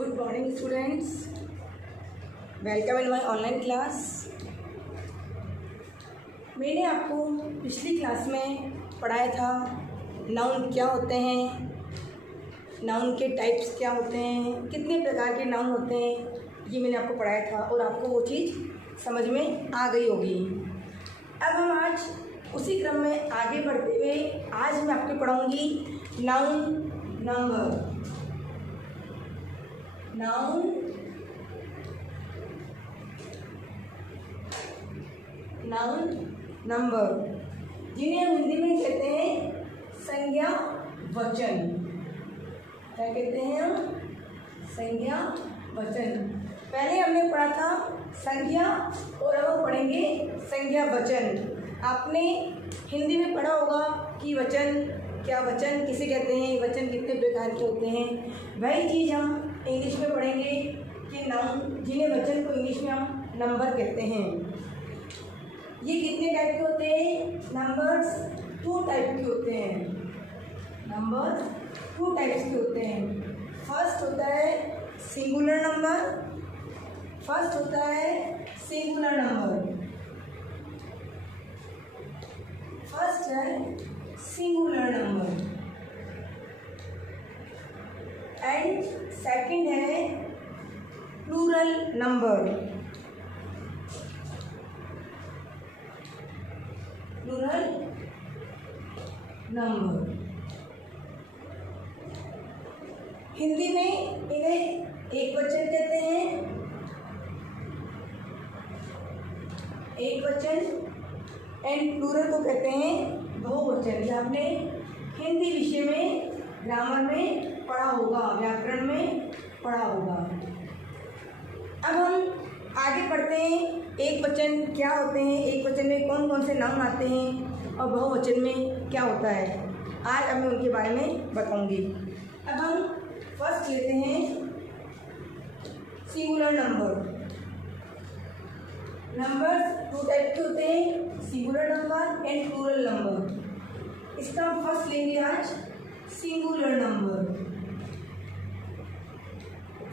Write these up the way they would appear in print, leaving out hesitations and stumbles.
Good morning students, welcome in my online class। मैंने आपको पिछली क्लास में पढ़ाया था नाउन क्या होते हैं, नाउन के टाइप्स क्या होते हैं, कितने प्रकार के नाउन होते हैं, ये मैंने आपको पढ़ाया था और आपको वो चीज़ समझ में आ गई होगी। अब हम आज उसी क्रम में आगे बढ़ते हुए आज मैं आपको पढ़ाऊँगी नाउन नंबर। नाउन नंबर जिन्हें हम हिंदी में कहते हैं संज्ञा वचन। क्या कहते हैं हम? संज्ञा वचन। पहले हमने पढ़ा था संज्ञा और अब हम पढ़ेंगे संज्ञा वचन। आपने हिंदी में पढ़ा होगा कि वचन क्या, वचन किसे कहते हैं, वचन कितने प्रकार के होते हैं। वही चीज़ हम इंग्लिश में पढ़ेंगे कि नाउन जिन्हें वचन को इंग्लिश में हम नंबर कहते हैं। ये कितने टाइप के होते हैं? नंबर्स 2 टाइप के होते हैं। नंबर 2 टाइप्स के होते हैं। फर्स्ट होता है सिंगुलर नंबर। फर्स्ट होता है सिंगुलर नंबर। फर्स्ट है सिंगुलर नंबर एंड सेकंड है plural number. Plural number Hindi में इन्हें एक वचन कहते हैं। एक वचन एंड प्लूरल को कहते हैं बहुवचन। ये आपने हिंदी विषय में ग्रामर में पढ़ा होगा, व्याकरण में पढ़ा होगा। अब हम आगे पढ़ते हैं एक वचन क्या होते हैं, एक वचन में कौन कौन से नाउन आते हैं और बहुवचन में क्या होता है। आज अब मैं उनके बारे में बताऊंगी। अब हम फर्स्ट लेते हैं सिंगुलर नंबर। नंबर्स 2 टाइप के होते हैं, singular number and plural number. इसका हम फर्स्ट लेंगे आज सिंगुलर नंबर।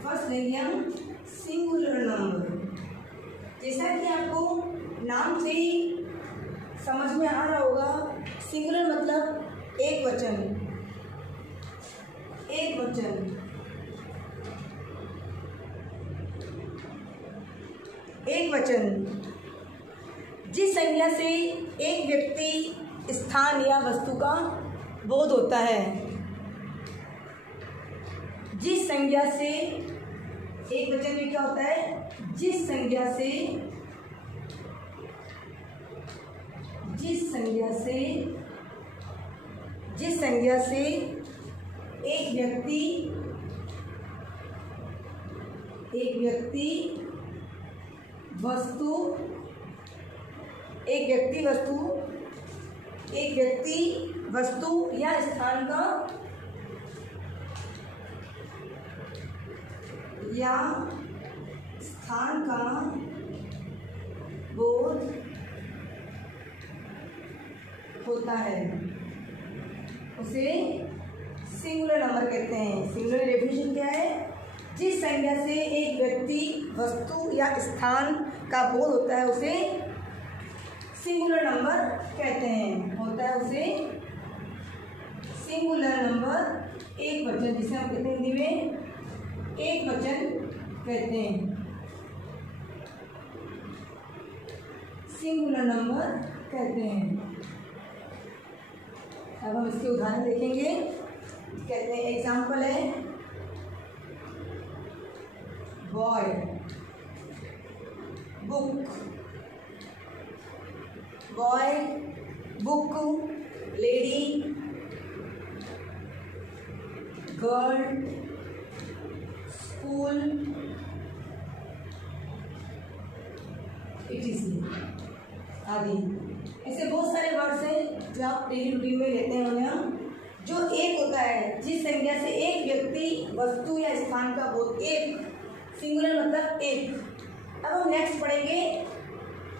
फर्स्ट लेंगे हम सिंगुलर नंबर। जैसा कि आपको नाम से ही समझ में आ रहा होगा, सिंगुलर मतलब एक वचन। एक वचन, एक वचन जिस संज्ञा से एक व्यक्ति, स्थान या वस्तु का बोध होता है। जिस संज्ञा से एक वचन में क्या होता है? जिस संज्ञा से एक व्यक्ति वस्तु या स्थान का बोध होता है, उसे सिंगुलर नंबर कहते हैं। सिंगुलर डेफिनेशन क्या है? जिस संज्ञा से एक व्यक्ति, वस्तु या स्थान का बोध होता है उसे सिंगुलर नंबर कहते हैं। होता है उसे सिंगुलर नंबर, एक वचन, जिसे हम कहते हैं हिंदी में एक वचन कहते हैं। सिंगुलर नंबर कहते हैं। अब हम इसके उदाहरण देखेंगे। कहते हैं एग्जाम्पल है boy, book, boy, book, lady, girl, school, आदि। ऐसे बहुत सारे वर्ड्स हैं जो आप डेली रूटीन में लेते हैं उन्हें, जो एक होता है जिस संज्ञा से एक व्यक्ति, वस्तु या स्थान का बोध। एक सिंगुलर मतलब एक। अब हम नेक्स्ट पढ़ेंगे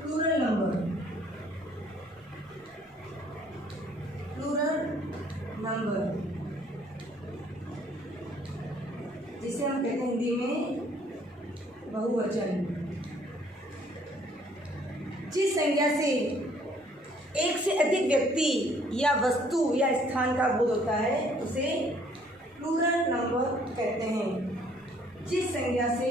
प्लूरल नंबर। प्लूरल नंबर जिसे हम कहते हैं हिंदी में बहुवचन। जिस संज्ञा से एक से अधिक व्यक्ति या वस्तु या स्थान का बोध होता है उसे प्लूरल नंबर कहते हैं। जिस संज्ञा से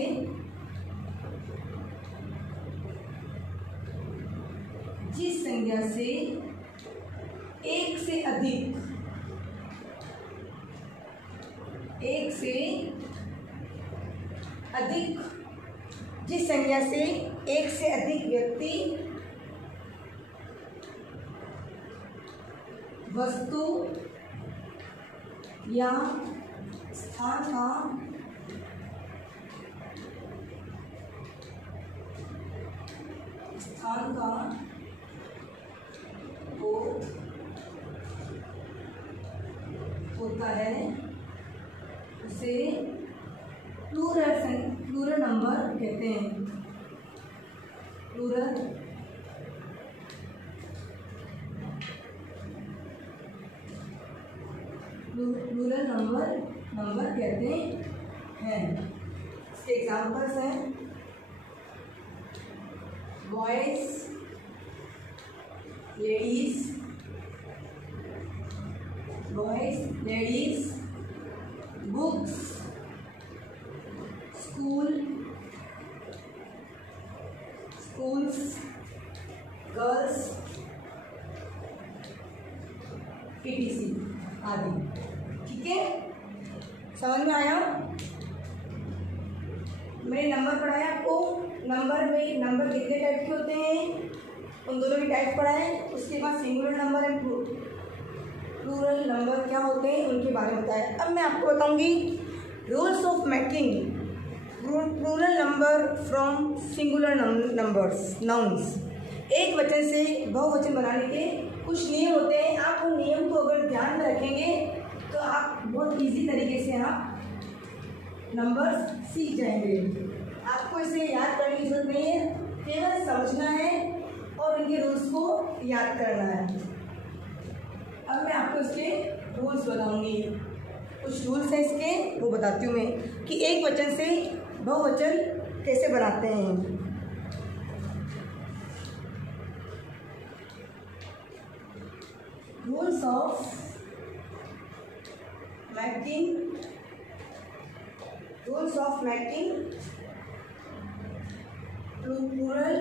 एक से अधिक जिस संज्ञा से एक से अधिक व्यक्ति, वस्तु या स्थान का बोध होता है उसे प्लूरल नंबर कहते हैं। प्लूरल नंबर कहते हैं। इसके एग्जाम्पल्स हैं boys, ladies, books, schools, girls, etc. आदि। ठीक है, समझ में आया? मैंने नंबर पढ़ाया आपको। नंबर कितने टाइप के होते हैं उन दोनों की टाइप पढ़ाए। उसके बाद singular number and plural number क्या होते हैं उनके बारे में बताया। अब मैं आपको बताऊंगी rules of making plural number from singular numbers nouns. एक वचन से बहुवचन बनाने के कुछ नियम होते हैं। आप उन नियम को अगर ध्यान में रखेंगे तो आप बहुत इजी तरीके से आप नंबर्स सीख जाएंगे। आपको इसे याद करने की जरूरत नहीं है, केवल समझना है और इनके रूल्स को याद करना है। अब मैं आपको इसके रूल्स बताऊंगी। कुछ रूल्स हैं इसके, वो बताती हूँ मैं कि एक वचन से बहुवचन कैसे बनाते हैं। Rules of making plural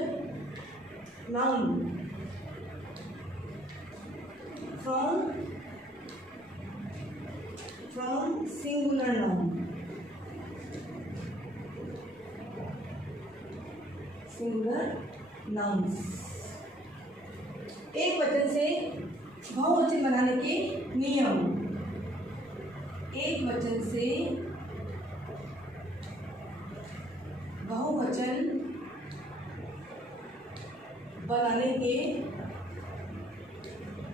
noun from singular noun। एक वचन से बहुवचन बनाने के नियम। एक वचन से बहुवचन बनाने के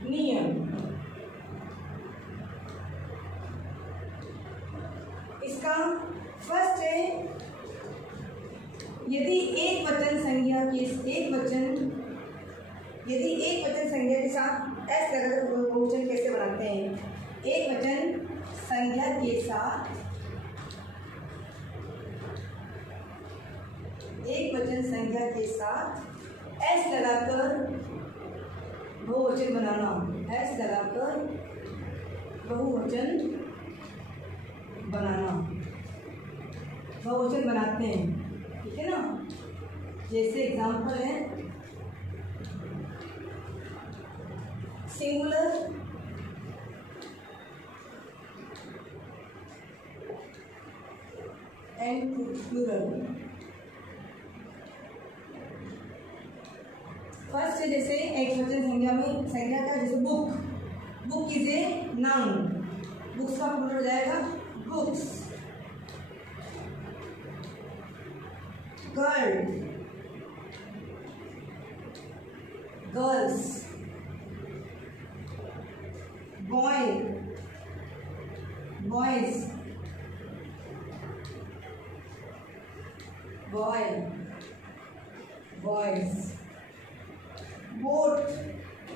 नियम। इसका फर्स्ट है, यदि एक वचन संज्ञा के साथ एस लगाकर बहुवचन कैसे बनाते हैं। एक वचन संज्ञा के साथ एस लगाकर बहुवचन बनाना। एस लगाकर बहुवचन बनाते हैं। ठीक है ना, जैसे एग्जाम्पल है सिंगुलर एंड प्लूरल। फर्स्ट है जैसे एक वचन संज्ञा का, जैसे book is a noun. Books का प्लूरल हो जाएगा books. Girls, boys,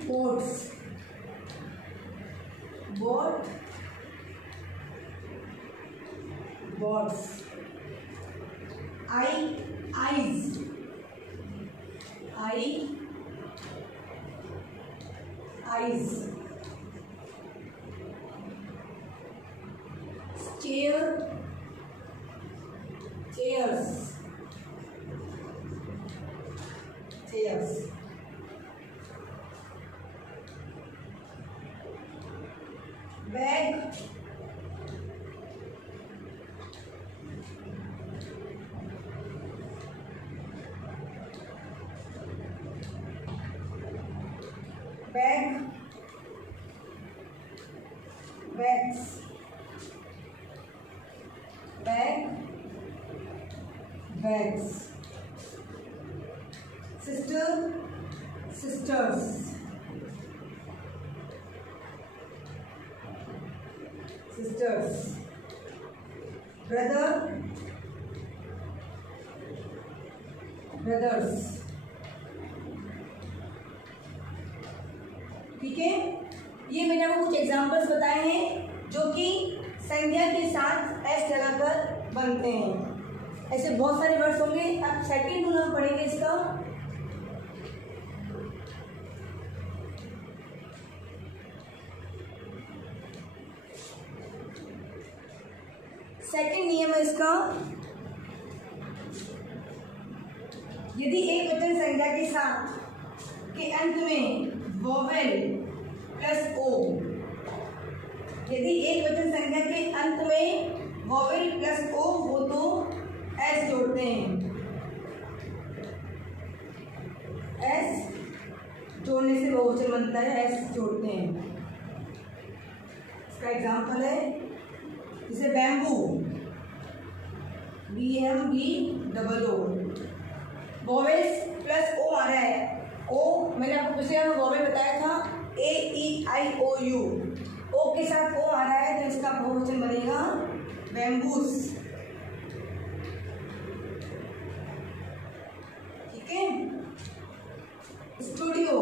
boats, boats, eyes, eyes, chair, chairs, chairs, bag, bag, bags, bag, bags, sister, sisters, sisters, brother, brothers. ठीक है, ये मैंने आपको कुछ एग्जांपल्स बताए हैं जो कि संज्ञा के साथ एस लगाकर बनते हैं। ऐसे बहुत सारे वर्ड्स होंगे। अब सेकंड रूल हम पढ़ेंगे इसका। सेकंड नियम है इसका, यदि एक वचन संज्ञा के साथ के अंत में वोवेल प्लस ओ, यदि एक वचन संज्ञा के अंत में वोवेल प्लस ओ हो तो एस जोड़ते हैं। एस जोड़ने से बहुवचन बनता है, एस जोड़ते हैं। इसका एग्जांपल है जैसे bamboo, BAMBOO, vowels plus O आ रहा है। ओ मैंने आपको पिछले वोवेल बताया था, AEIOU, ओ के साथ ओ आ रहा है तो इसका बहुवचन बनेगा बैम्बूस। ठीक है, studio,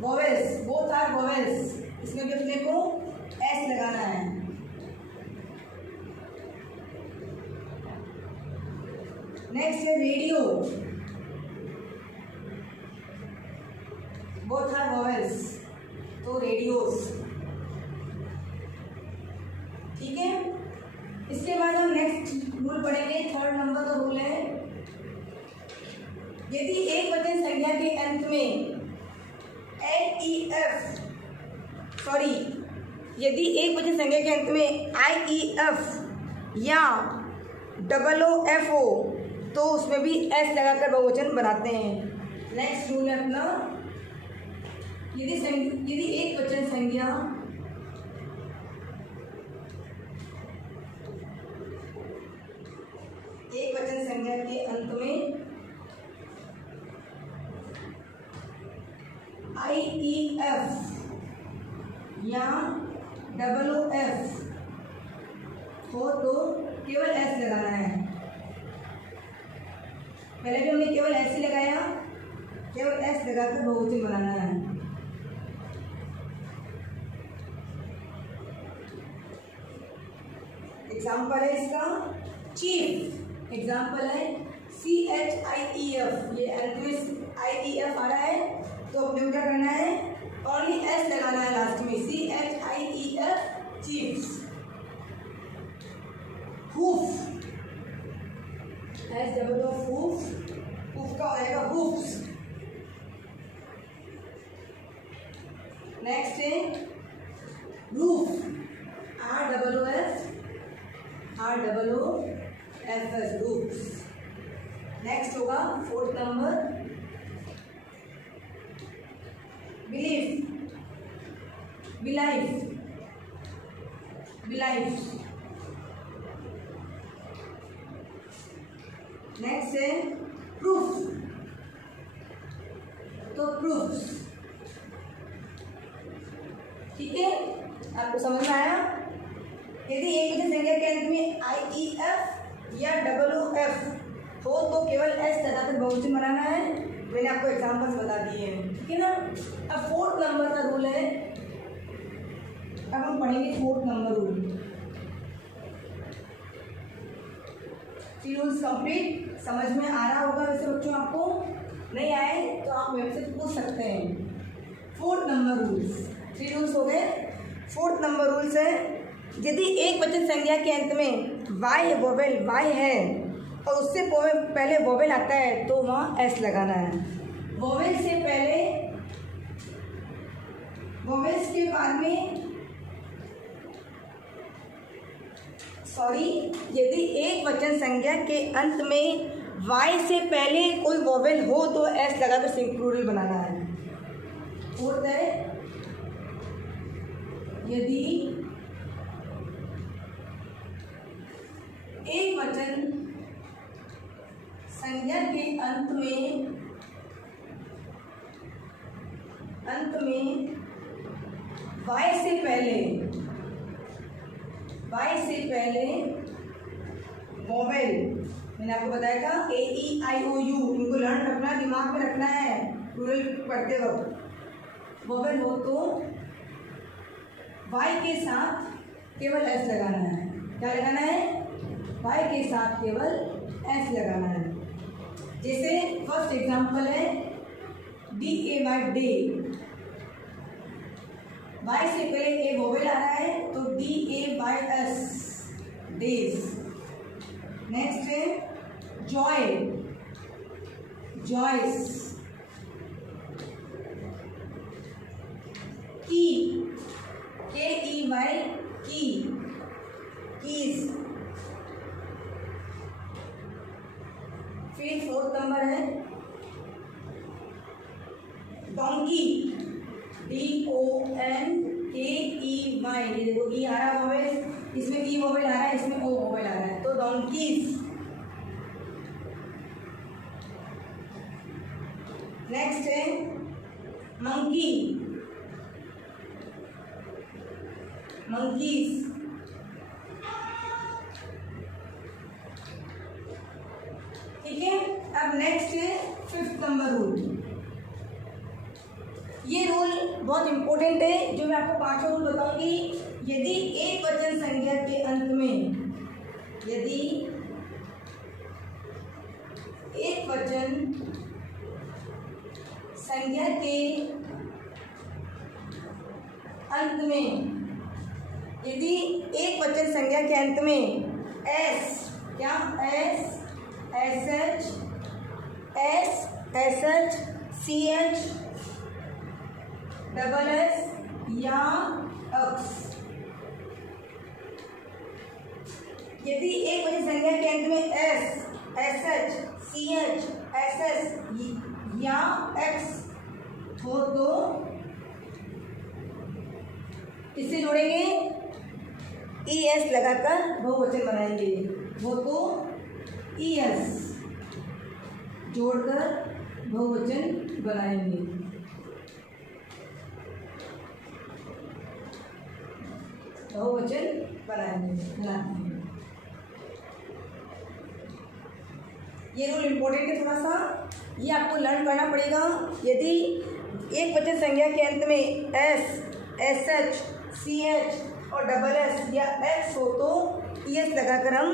vowels, both are vowels, इसमें भी अपने को एस लगाना है। नेक्स्ट है रेडियो, बोथ आर वोवेल्स, तो रेडियोस। ठीक है, इसके बाद हम नेक्स्ट रूल पढ़ेंगे। थर्ड नंबर का रूल है, यदि एक वचन संज्ञा के अंत में यदि एक वचन संज्ञा के अंत में IEF या OOF हो तो उसमें भी एस लगाकर बहुवचन बनाते हैं। नेक्स्ट रूल है अपना, यदि एक वचन संज्ञा के अंत में IEF या OOF हो तो केवल एस लगाना है। पहले भी हमने केवल एस ही लगाया, केवल एस लगाकर बहुवचन बनाना है। एग्जाम्पल है इसका चीफ, एग्जाम्पल है CHIEF, ये अंत में IEF आ रहा है तो अपने को क्या करना है, ओनली एस लगाना है लास्ट में, CHIEF, chiefs. Hoof, SOOF, hoof का हो जाएगा हूफ्स। नेक्स्ट है रूफ, ROOF, रूफ्स। नेक्स्ट होगा फोर्थ नंबर बिलीफ, बिलाइफ, नेक्स्ट है प्रूफ, तो प्रूफ्स। ठीक है, आपको समझ में आया? यदि एक वचन संज्ञा के अंत में IEF या OOF हो तो केवल एस लगाकर बहुवचन बनाना है। मैंने आपको एग्जांपल्स बता दिए हैं, ठीक है ना। अब फोर्थ नंबर का रूल है, अब हम पढ़ेंगे fourth number rule. 3 rules complete. समझ में आ रहा होगा वैसे बच्चों, आपको नहीं आए तो आप मेरे से पूछ सकते हैं। 4th नंबर रूल्स, 3 रूल्स हो गए। 4th नंबर रूल्स है, यदि एक वचन संज्ञा के अंत में वाई वोवेल वाई है और उससे पहले वोवेल आता है तो वहाँ एस लगाना है। वोवेल से पहले, वोवेल्स के बाद में, यदि एक वचन संज्ञा के अंत में वाई से पहले कोई वोवेल हो तो एस लगाकर सिंक्लूरल बनाना है। 4th है, यदि एक वचन संज्ञा के अंत में वाई से पहले वोवेल, मैंने आपको बताया था AEIOU, इनको लर्न रखना, दिमाग में रखना है रूरल पढ़ते वक्त। वोवेल हो तो वाई के साथ केवल एस लगाना है। क्या लगाना है? वाई के साथ केवल एस लगाना है। जैसे फर्स्ट एग्जांपल है DAY डे, वाई से पहले ए वोवेल आ रहा है तो DAYS डेज। नेक्स्ट है जॉय, जॉयस। की, KEY की, कीज। फिर 4th नंबर है डोंकी, DONKEY। ये देखो ई आ रहा है वोवेल, इसमें ई वोवेल आ रहा है, इसमें ओ वोवेल आ रहा है, तो डोंकीज। नेक्स्ट है मंकी, मंकीज। ठीक है। अब नेक्स्ट है 5th नंबर रूल। ये रूल बहुत इंपॉर्टेंट है, जो मैं आपको 5 रूल बताऊंगी। यदि एक वचन संज्ञा के अंत में, यदि एक वचन संज्ञा के अंत में, यदि एक वचन संज्ञा के अंत में एस, क्या S, SH, S, SH, CH, SS या X, यदि एक वचन संज्ञा के अंत में S, SH, CH, SS या X हो तो किससे जोड़ेंगे? ES लगाकर बहुवचन बनाएंगे। हो तो ES जोड़कर बहुवचन बनाएंगे। बहुवचन बनाएंगे। ये रूल इम्पोर्टेंट है थोड़ा सा, ये आपको लर्न करना पड़ेगा। यदि एक वचन संज्ञा के अंत में S, SH, CH और SS या X हो तो ES लगाकर हम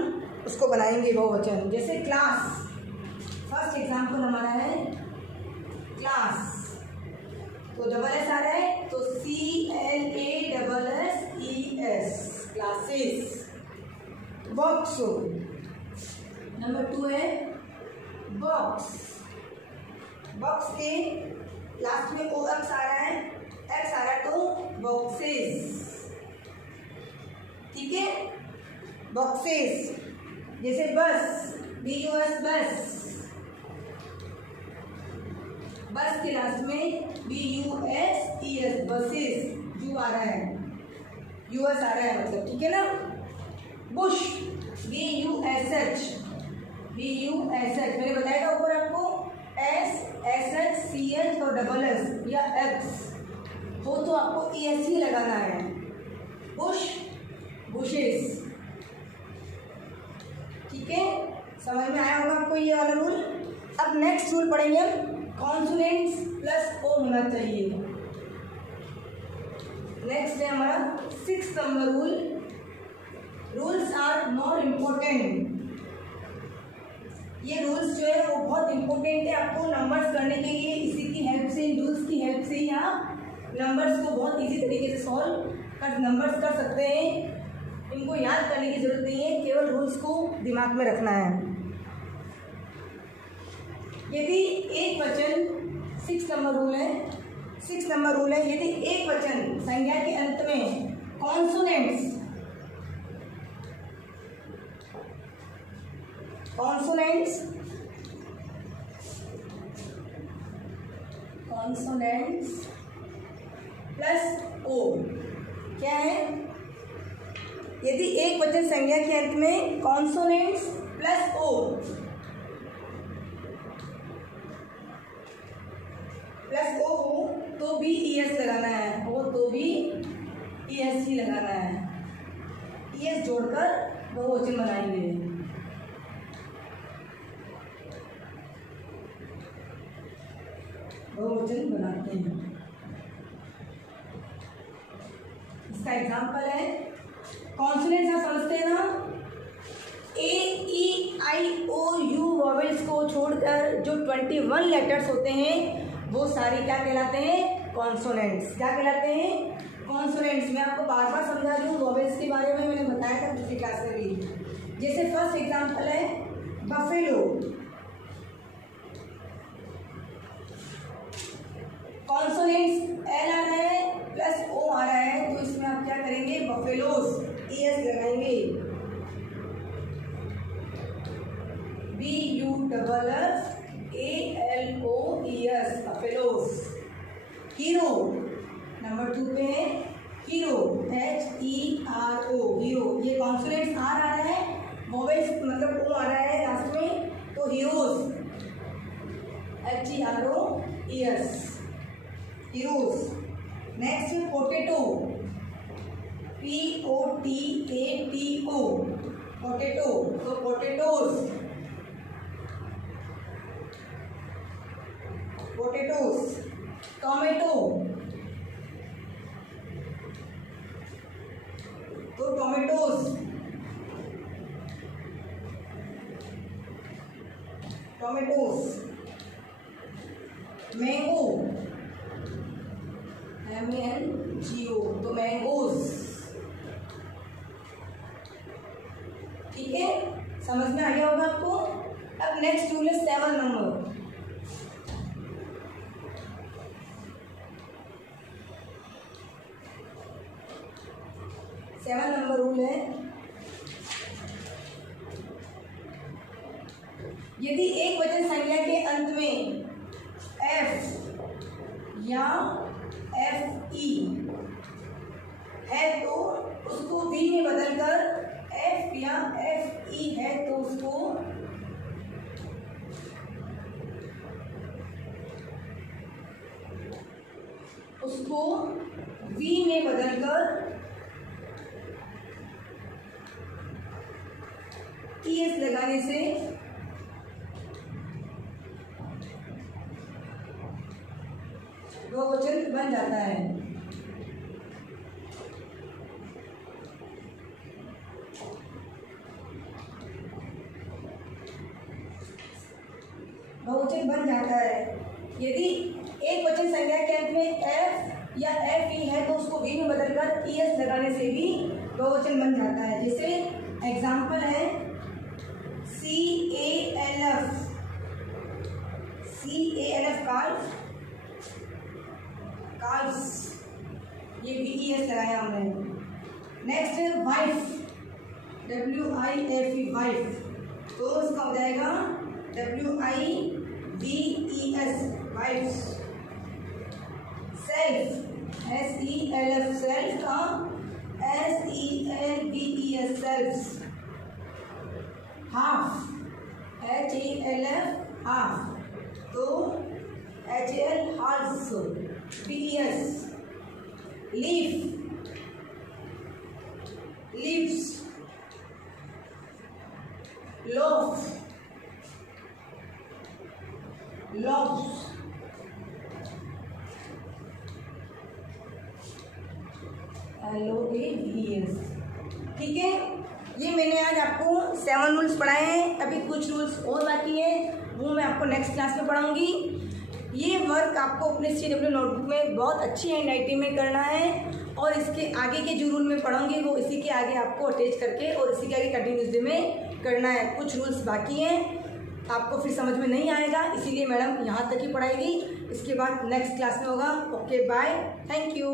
उसको बनाएंगे बहुवचन। जैसे क्लास, फर्स्ट एग्जाम्पल हमारा है क्लास, तो SS आ रहा है तो CLASSES, क्लासेस। बॉक्स, नंबर 2 है बॉक्स, बॉक्स के लास्ट में OX आ रहा है, X आ रहा है तो बॉक्सेस। ठीक है, बॉक्सेस। जैसे बस, BUS बस, बस के लास्ट में BUSES बसेस, यू आ रहा है, US आ रहा है मतलब, ठीक है ना। बुश, BUSH, मैंने बताया था ऊपर आपको, S, SH, CH और SS या X हो तो आपको ES ही लगाना है। Bush, bushes. ठीक है, समझ में आया होगा आपको ये वाला रूल। अब नेक्स्ट रूल पढ़ेंगे हम, कॉन्सोनेंट्स प्लस O होना चाहिए। नेक्स्ट है हमारा 6th number rule, rules are more important ये रूल्स जो है वो बहुत इंपॉर्टेंट है आपको नंबर्स करने के लिए। इसी की हेल्प से, इन रूल्स की हेल्प से ही आप नंबर्स को बहुत इजी तरीके से सॉल्व कर नंबर्स कर सकते हैं। इनको याद करने की जरूरत नहीं है, केवल रूल्स को दिमाग में रखना है। यदि एक वचन 6 नंबर रूल है, 6 नंबर रूल है, यदि एक वचन संज्ञा के अंत में कॉन्सोनेंट्स प्लस ओ क्या है? यदि एक वचन संज्ञा के अंत में कॉन्सोनेंट्स प्लस ओ हो तो भी ईएस लगाना है, हो तो भी ईएस ही लगाना है। ईएस जोड़कर बहुवचन बनाएंगे। बहुवचन बनाते हैं। इसका एग्जाम्पल है कॉन्सोनेंट्स, आप समझते हैं ना, ए ई आई ओ यू वॉवेल्स को छोड़कर जो 21 लेटर्स होते हैं वो सारे क्या कहलाते हैं? कॉन्सोनेंट्स। क्या कहलाते हैं? कॉन्सोनेंट्स। मैं आपको बार बार समझा दूँ, वॉवेल्स के बारे में मैंने बताया था पिछली क्लास में भी। जैसे फर्स्ट एग्जाम्पल है बफेलो, कॉन्सोनेंट्स एल आ रहा है प्लस ओ आ रहा है, तो इसमें आप क्या करेंगे? बफेलोस ईएस लगाएंगे, BUFFALOES बफेलोस। हीरो नंबर 2 पे है हीरो, HERO हीरो। ये कॉन्सोनेंट्स आर आ रहा है, वोवेल्स मतलब ओ आ रहा है लास्ट में, तो हीरोज HEROES हीरोज। नेक्स्ट है पोटैटो, POTATO पोटैटो, तो पोटैटोस पोटैटोस। टोमेटो तो टोमेटोस, टोमेटोस। मैंगो MANGO तो मैंगोस। ठीक है, समझ में आ गया होगा आपको। अब नेक्स्ट रूल है 7 नंबर। 7 नंबर रूल है, यदि एक वचन संज्ञा के अंत में F या FE है तो उसको V में बदलकर F या FE है तो उसको V में बदलकर ES लगाने से बहुवचन बन जाता है। बहुवचन बन जाता है यदि एक वचन संज्ञा के अंत में F या FE है तो उसको V में बदलकर ES लगाने से भी बहुवचन बन जाता है। जैसे एग्जाम्पल है CALF कार्स, ये VES लगाया हमने। नेक्स्ट है वाइफ, WIFE वाइफ, तो उसका हो जाएगा WIVES wifes. Self SELF self का SELVES selfs. Half HALF half, तो HAL halves PES। Leaf leaves. Loaf loaves. LOAVES। ठीक है, ये मैंने आज आपको 7 रूल्स पढ़ाए हैं, अभी कुछ रूल्स और बाकी हैं, वो मैं आपको नेक्स्ट क्लास में पढ़ाऊँगी। ये वर्क आपको अपने CW नोटबुक में बहुत अच्छी हैंडराइटिंग में करना है और इसके आगे के जो रूल मैं पढ़ाऊँगी वो इसी के आगे आपको अटैच करके और इसी के आगे कंटिन्यूसली में करना है। कुछ रूल्स बाकी हैं, आपको फिर समझ में नहीं आएगा, इसीलिए मैडम यहाँ तक ही पढ़ाएगी, इसके बाद नेक्स्ट क्लास में होगा। Okay bye, thank you.